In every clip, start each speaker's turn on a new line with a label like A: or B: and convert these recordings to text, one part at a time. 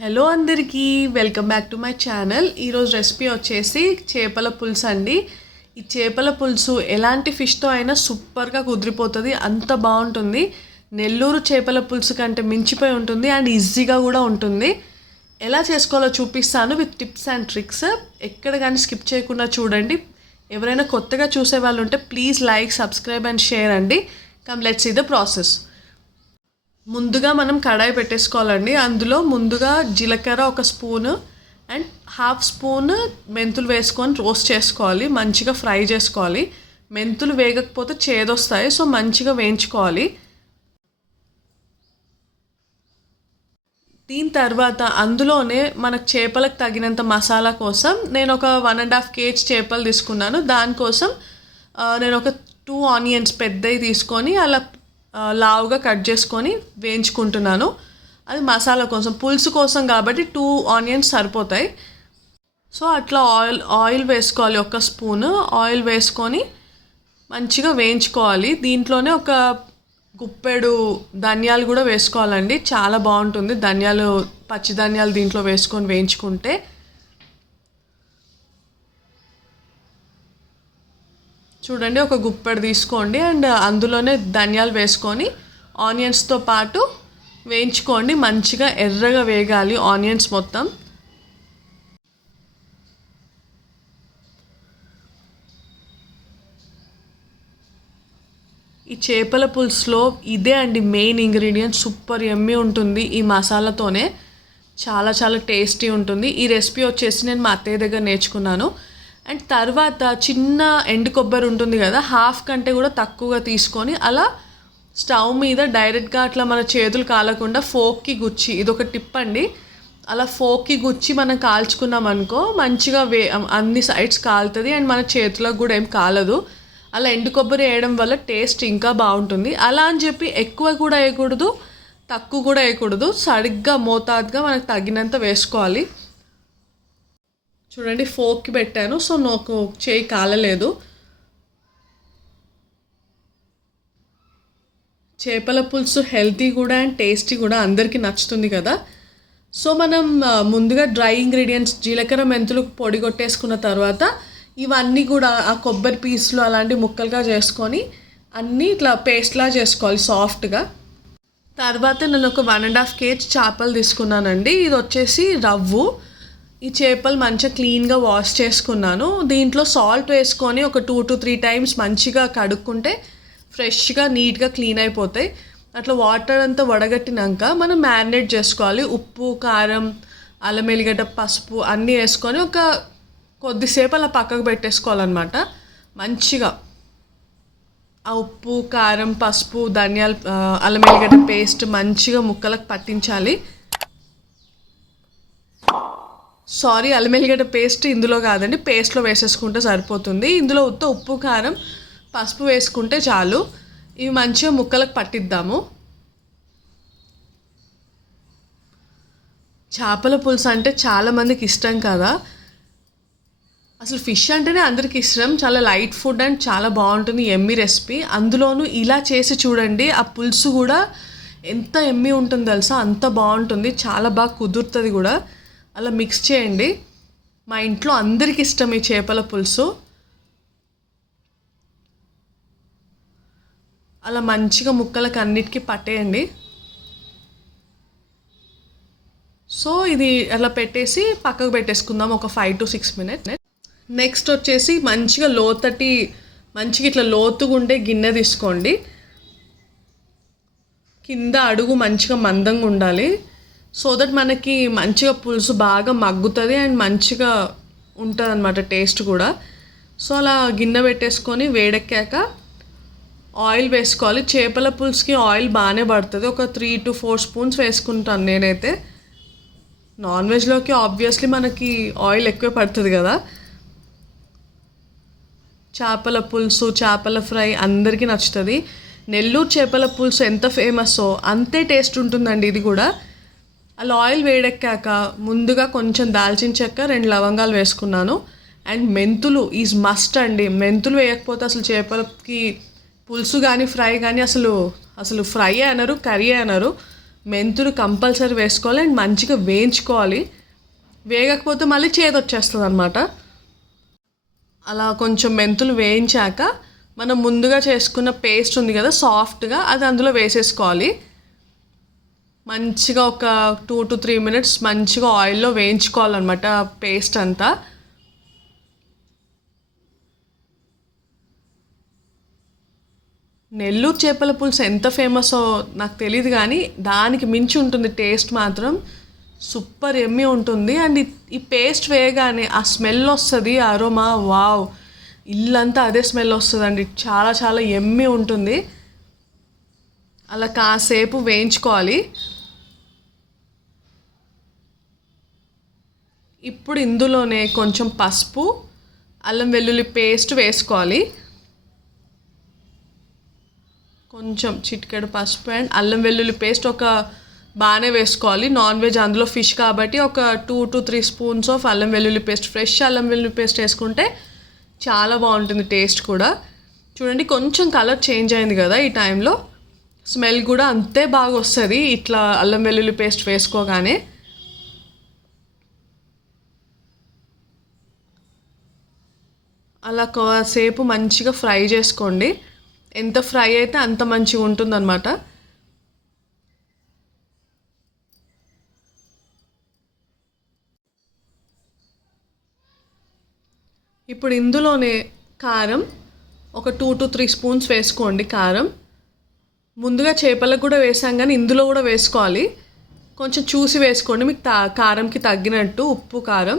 A: Hello అందరికీ welcome back to my channel. ఈరోజు recipe వచ్చేసి చేపల పులుసు అండి. ఈ చేపల పులుసు ఎలాంటి ఫిష్తో అయినా సూపర్గా కుదిరిపోతుంది అంత బాగుంటుంది. నెల్లూరు చేపల పులుసు కంటే మించిపోయి ఉంటుంది అండ్ ఈజీగా కూడా ఉంటుంది. ఎలా చేసుకోవాలో చూపిస్తాను విత్ టిప్స్ అండ్ ట్రిక్స్. ఎక్కడ కానీ స్కిప్ చేయకుండా చూడండి. ఎవరైనా కొత్తగా చూసే వాళ్ళు ఉంటే please like subscribe and share అండి. కమ్ లెట్స్ ఈ ద ప్రాసెస్. ముందుగా మనం కడాయి పెట్టేసుకోవాలండి. అందులో ముందుగా జీలకర్ర ఒక స్పూన్ అండ్ హాఫ్ స్పూన్ మెంతులు వేసుకొని రోస్ట్ చేసుకోవాలి. మంచిగా ఫ్రై చేసుకోవాలి. మెంతులు వేగకపోతే చేదొస్తాయి సో మంచిగా వేయించుకోవాలి. దీని తర్వాత అందులోనే మనకు చేపలకు తగినంత మసాలా కోసం నేను ఒక వన్ అండ్ హాఫ్ కేజీ చేపలు తీసుకున్నాను. దానికోసం నేను ఒక టూ ఆనియన్స్ పెద్దవి తీసుకొని అలా లావుగా కట్ చేసుకొని వేయించుకుంటున్నాను. అది మసాలా కోసం పులుసు కోసం కాబట్టి టూ ఆనియన్స్ సరిపోతాయి. సో అట్లా ఆయిల్ ఆయిల్ వేసుకోవాలి ఒక స్పూన్. ఆయిల్ వేసుకొని మంచిగా వేయించుకోవాలి. దీంట్లోనే ఒక గుప్పెడు ధనియాలు కూడా వేసుకోవాలండి. చాలా బాగుంటుంది. ధనియాలు పచ్చి ధనియాలు దీంట్లో వేసుకొని వేయించుకుంటే. చూడండి ఒక గుప్పెడు తీసుకోండి అండ్ అందులోనే ధనియాలు వేసుకొని ఆనియన్స్తో పాటు వేయించుకోండి. మంచిగా ఎర్రగా వేగాలి ఆనియన్స్ మొత్తం. ఈ చేపల పులుసులో ఇదే అండి మెయిన్ ఇంగ్రీడియంట్. సూపర్ ఎమ్మి ఉంటుంది ఈ మసాలాతోనే. చాలా చాలా టేస్టీ ఉంటుంది. ఈ రెసిపీ వచ్చేసి నేను మా అత్తయ్య దగ్గర నేర్చుకున్నాను. అండ్ తర్వాత చిన్న ఎండు కొబ్బరి ఉంటుంది కదా హాఫ్ కంటే కూడా తక్కువగా తీసుకొని అలా స్టవ్ మీద డైరెక్ట్గా అట్లా మన చేతులు కాలకుండా ఫోక్కి గుచ్చి ఇదొక టిప్ అండి. అలా ఫోక్కి గుచ్చి మనం కాల్చుకున్నాం అనుకో మంచిగా వే అన్ని సైడ్స్ కాలుతుంది అండ్ మన చేతులకు కూడా ఏం కాలదు. అలా ఎండు కొబ్బరి వేయడం వల్ల టేస్ట్ ఇంకా బాగుంటుంది. అలా అని చెప్పి ఎక్కువ కూడా వేయకూడదు తక్కువ కూడా వేయకూడదు. సరిగ్గా మోతాదుగా మనకు తగినంత వేసుకోవాలి. చూడండి ఫోక్కి పెట్టాను సో నాకు చేయి కాలలేదు. చేపల పులుసు హెల్తీ కూడా అండ్ టేస్టీ కూడా అందరికీ నచ్చుతుంది కదా. సో మనం ముందుగా డ్రై ఇంగ్రీడియంట్స్ జీలకర్ర మెంతులు పొడి కొట్టేసుకున్న తర్వాత ఇవన్నీ కూడా ఆ కొబ్బరి పీసులు అలాంటి ముక్కలుగా చేసుకొని అన్నీ ఇట్లా పేస్ట్లా చేసుకోవాలి సాఫ్ట్గా. తర్వాత నేను ఒక వన్ అండ్ హాఫ్ కేజీ చేపలు తీసుకున్నానండి. ఇది వచ్చేసి రవ్వు. ఈ చేపలు మంచిగా క్లీన్గా వాష్ చేసుకున్నాను. దీంట్లో సాల్ట్ వేసుకొని ఒక టూ టు త్రీ టైమ్స్ మంచిగా కడుక్కుంటే ఫ్రెష్గా నీట్గా క్లీన్ అయిపోతాయి. అట్లా వాటర్ అంతా వడగట్టినాక మనం మ్యారినేట్ చేసుకోవాలి. ఉప్పు కారం అల్లం ఎల్లిగడ్డ పసుపు అన్నీ వేసుకొని ఒక కొద్దిసేపు అలా పక్కకు పెట్టేసుకోవాలన్నమాట. మంచిగా. ఆ ఉప్పు కారం పసుపు ధనియాల అల్లం ఎల్లిగడ్డ పేస్ట్ మంచిగా ముక్కలకు పట్టించాలి. సారీ అల్లం ఎల్లిగడ్డ పేస్ట్ ఇందులో కాదండి పేస్ట్లో వేసేసుకుంటే సరిపోతుంది. ఇందులో ఉత్త ఉప్పు కారం పసుపు వేసుకుంటే చాలు. ఇవి మంచిగా ముక్కలకు పట్టిద్దాము. చేపల పులుసు అంటే చాలామందికి ఇష్టం కదా. అసలు ఫిష్ అంటేనే అందరికి ఇష్టం. చాలా లైట్ ఫుడ్ అండ్ చాలా బాగుంటుంది ఎమ్మి రెసిపీ. అందులోనూ ఇలా చేసి చూడండి ఆ పులుసు కూడా ఎంత ఎమ్మి ఉంటుంది తెలుసా? అంత బాగుంటుంది. చాలా బాగా కుదురుతుంది కూడా. అలా మిక్స్ చేయండి. మా ఇంట్లో అందరికి ఇష్టం ఈ చేపల పులుసు. అలా మంచిగా ముక్కలకు అన్నిటికీ పట్టేయండి. సో ఇది అలా పెట్టేసి పక్కకు పెట్టేసుకుందాం ఒక five to six minutes next వచ్చేసి మంచిగా లోతటి మంచిగా ఇట్లా లోతుగా ఉండే గిన్నె తీసుకోండి. కింద అడుగు మంచిగా మందంగా ఉండాలి. సో దట్ మనకి మంచిగా పులుసు బాగా మగ్గుతుంది అండ్ మంచిగా ఉంటుంది అనమాట టేస్ట్ కూడా. సో అలా గిన్నె పెట్టేసుకొని వేడెక్కాక ఆయిల్ వేసుకోవాలి. చేపల పులుసుకి ఆయిల్ బాగానే పడుతుంది. ఒక త్రీ టు ఫోర్ స్పూన్స్ వేసుకుంటాను నేనైతే. నాన్ వెజ్లోకి ఆబ్వియస్లీ మనకి ఆయిల్ ఎక్కువ పడుతుంది కదా. చేపల పులుసు చేపల ఫ్రై అందరికీ నచ్చుతుంది. నెల్లూరు చేపల పులుసు ఎంత ఫేమస్సో అంతే టేస్ట్ ఉంటుందండి ఇది కూడా. అలా ఆయిల్ వేడెక్కాక ముందుగా కొంచెం దాల్చిన చెక్క రెండు లవంగాలు వేసుకున్నాను. అండ్ మెంతులు ఈజ్ మస్ట్ అండి. మెంతులు వేయకపోతే అసలు చేపలకి పులుసు కానీ ఫ్రై కానీ అసలు అసలు ఫ్రై అనరు కర్రీ అనరు. మెంతులు కంపల్సరీ వేసుకోవాలి అండ్ మంచిగా వేయించుకోవాలి. వేగకపోతే మళ్ళీ చేతి వచ్చేస్తుంది అనమాట అలా కొంచెం మెంతులు వేయించాక మనం ముందుగా చేసుకున్న పేస్ట్ ఉంది కదా సాఫ్ట్గా అది అందులో వేసేసుకోవాలి. మంచిగా ఒక టూ టు త్రీ మినిట్స్ మంచిగా ఆయిల్లో వేయించుకోవాలన్నమాట పేస్ట్ అంతా. నెల్లూరు చేపల పులుసు ఎంత ఫేమసో నాకు తెలియదు కానీ దానికి మించి ఉంటుంది టేస్ట్ మాత్రం. సూపర్ ఎమ్మి ఉంటుంది. అండ్ ఈ పేస్ట్ వేయగానే ఆ స్మెల్ వస్తుంది అరోమా వావ్. ఇల్లంతా అదే స్మెల్ వస్తుందండి. చాలా చాలా ఎమ్మి ఉంటుంది. అలా కాసేపు వేయించుకోవాలి. ఇప్పుడు ఇందులోనే కొంచెం పసుపు అల్లం వెల్లుల్లి పేస్ట్ వేసుకోవాలి. కొంచెం చిటికెడు పసుపు అండ్ అల్లం వెల్లుల్లి పేస్ట్ ఒక బాగానే వేసుకోవాలి. నాన్ వెజ్ అందులో ఫిష్ కాబట్టి ఒక two to three spoons of అల్లం వెల్లుల్లి పేస్ట్ ఫ్రెష్ అల్లం వెల్లుల్లి పేస్ట్ వేసుకుంటే చాలా బాగుంటుంది టేస్ట్ కూడా. చూడండి కొంచెం కలర్ చేంజ్ అయింది కదా ఈ టైంలో. స్మెల్ కూడా అంతే బాగా వస్తుంది. ఇట్లా అల్లం వెల్లుల్లి పేస్ట్ వేసుకోగానే అలా కాసేపు మంచిగా ఫ్రై చేసుకోండి. ఎంత ఫ్రై అయితే అంత మంచిగా ఉంటుందన్నమాట. ఇప్పుడు ఇందులోనే కారం ఒక టూ టు త్రీ స్పూన్స్ వేసుకోండి కారం. ముందుగా చేపలకు కూడా వేసాం కానీ ఇందులో కూడా వేసుకోవాలి. కొంచెం చూసి వేసుకోండి మీకు తా కారంకి తగ్గినట్టు ఉప్పు కారం.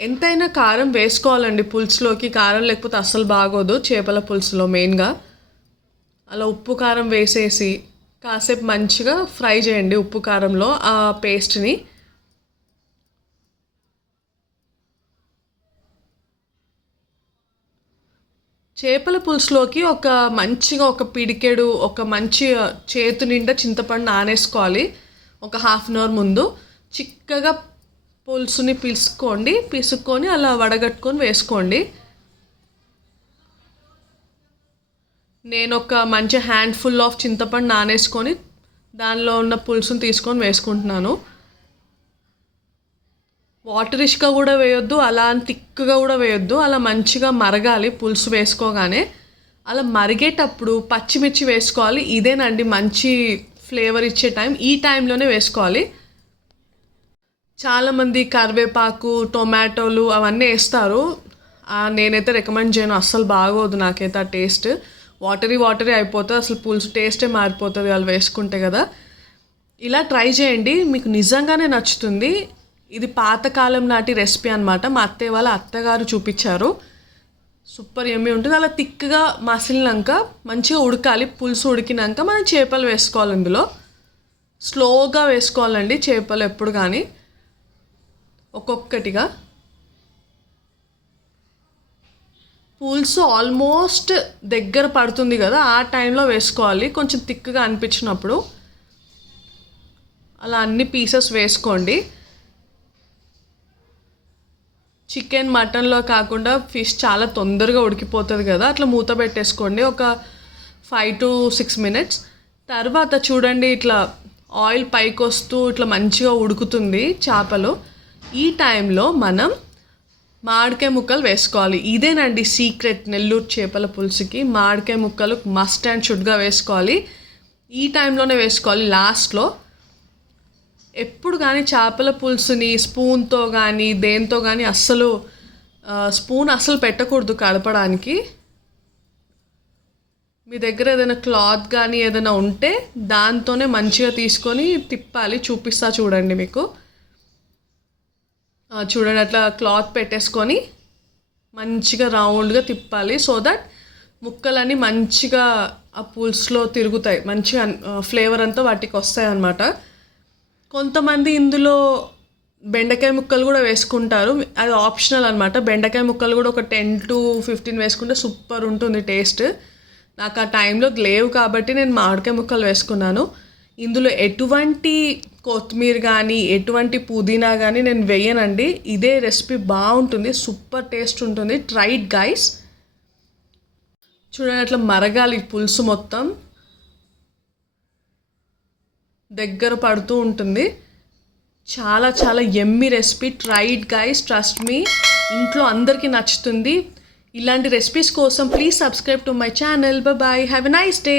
A: ఎంతైనా కారం వేసుకోవాలండి పులుసులోకి. కారం లేకపోతే అస్సలు బాగోదు చేపల పులుసులో మెయిన్గా. అలా ఉప్పు కారం వేసేసి కాసేపు మంచిగా ఫ్రై చేయండి ఉప్పు కారంలో ఆ పేస్ట్ని. చేపల పులుసులోకి ఒక మంచిగా ఒక పిడికెడు ఒక మంచి చేతు నిండా చింతపండు నానేసుకోవాలి. ఒక హాఫ్ అన్ అవర్ ముందు. చిక్కగా పులుసుని పిసుకోండి పిసుక్కొని అలా వడగట్టుకొని వేసుకోండి. నేను ఒక మంచి హ్యాండ్ ఫుల్ ఆఫ్ చింతపండు నానేసుకొని దానిలో ఉన్న పులుసుని తీసుకొని వేసుకుంటున్నాను. వాటర్ ఇష్క కూడా వేయొద్దు అలా అని థిక్గా కూడా వేయొద్దు. అలా మంచిగా మరగాలి పులుసు వేసుకోగానే. అలా మరిగేటప్పుడు పచ్చిమిర్చి వేసుకోవాలి. ఇదేనండి మంచి ఫ్లేవర్ ఇచ్చే టైం. ఈ టైంలోనే వేసుకోవాలి. చాలామంది కరివేపాకు టొమాటోలు అవన్నీ వేస్తారు. నేనైతే రికమెండ్ చేయను. అస్సలు బాగోదు నాకైతే ఆ టేస్ట్. వాటరీ వాటరీ అయిపోతుంది అసలు పులుసు టేస్టే మారిపోతుంది వాళ్ళు వేసుకుంటే కదా. ఇలా ట్రై చేయండి. మీకు నిజంగానే నచ్చుతుంది. ఇది పాతకాలం నాటి రెసిపీ అనమాట మా అత్తయ్య వాళ్ళ అత్తగారు చూపించారు. సూపర్ ఎమ్మి ఉంటుంది. అలా థిక్గా మసిలినాక మంచిగా ఉడకాలి. పులుసు ఉడికినాక మనం చేపలు వేసుకోవాలి ఇందులో. స్లోగా వేసుకోవాలండి చేపలు ఎప్పుడు కానీ. ఒక్కొక్కటిగా. పులుసు ఆల్మోస్ట్ దగ్గర పడుతుంది కదా ఆ టైంలో వేసుకోవాలి. కొంచెం థిక్గా అనిపించినప్పుడు. అలా అన్ని పీసెస్ వేసుకోండి. చికెన్ మటన్లో కాకుండా ఫిష్ చాలా తొందరగా ఉడికిపోతుంది కదా అట్లా మూత పెట్టేసుకోండి. ఒక ఫైవ్ టు సిక్స్ మినిట్స్. తర్వాత చూడండి ఇట్లా ఆయిల్ పైకి వస్తూ ఇట్లా మంచిగా ఉడుకుతుంది చేపలు. ఈ టైంలో మనం మామిడికాయ ముక్కలు వేసుకోవాలి. ఇదేనండి సీక్రెట్ నెల్లూరు చేపల పులుసుకి. మామిడికాయ ముక్కలు మస్ట్ అండ్ షుడ్గా వేసుకోవాలి. ఈ టైంలోనే వేసుకోవాలి. లాస్ట్లో ఎప్పుడు కానీ చేపల పులుసుని స్పూన్తో కానీ దేంతో కానీ అస్సలు స్పూన్ అస్సలు పెట్టకూడదు కలపడానికి. మీ దగ్గర ఏదైనా క్లాత్ కానీ ఏదైనా ఉంటే దాంతోనే మంచిగా తీసుకొని తిప్పాలి. చూపిస్తా చూడండి మీకు. చూడండి అట్లా క్లాత్ పెట్టేసుకొని మంచిగా రౌండ్గా తిప్పాలి. సో దట్ ముక్కలన్నీ మంచిగా ఆ పులుసులో తిరుగుతాయి. మంచిగా ఫ్లేవర్ అంతా వాటికి వస్తాయి అన్నమాట. కొంతమంది ఇందులో బెండకాయ ముక్కలు కూడా వేసుకుంటారు. అది ఆప్షనల్ అనమాట బెండకాయ ముక్కలు కూడా ఒక టెన్ టు ఫిఫ్టీన్ వేసుకుంటే సూపర్ ఉంటుంది టేస్ట్. నాకు ఆ టైంలో లేవు కాబట్టి నేను మామిడికాయ ముక్కలు వేసుకున్నాను. ఇందులో ఎటువంటి కొత్తిమీర కానీ ఎటువంటి పుదీనా కానీ నేను వేయనండి. ఇదే రెసిపీ బాగుంటుంది సూపర్ టేస్ట్ ఉంటుంది. ట్రైడ్ గైస్ చూడండి అట్లా మరగాలి పులుసు మొత్తం. దగ్గర పడుతూ ఉంటుంది. చాలా చాలా yummy recipe tried guys trust మీ ఇంట్లో అందరికీ నచ్చుతుంది. ఇలాంటి రెసిపీస్ కోసం please subscribe to my channel bye have a nice day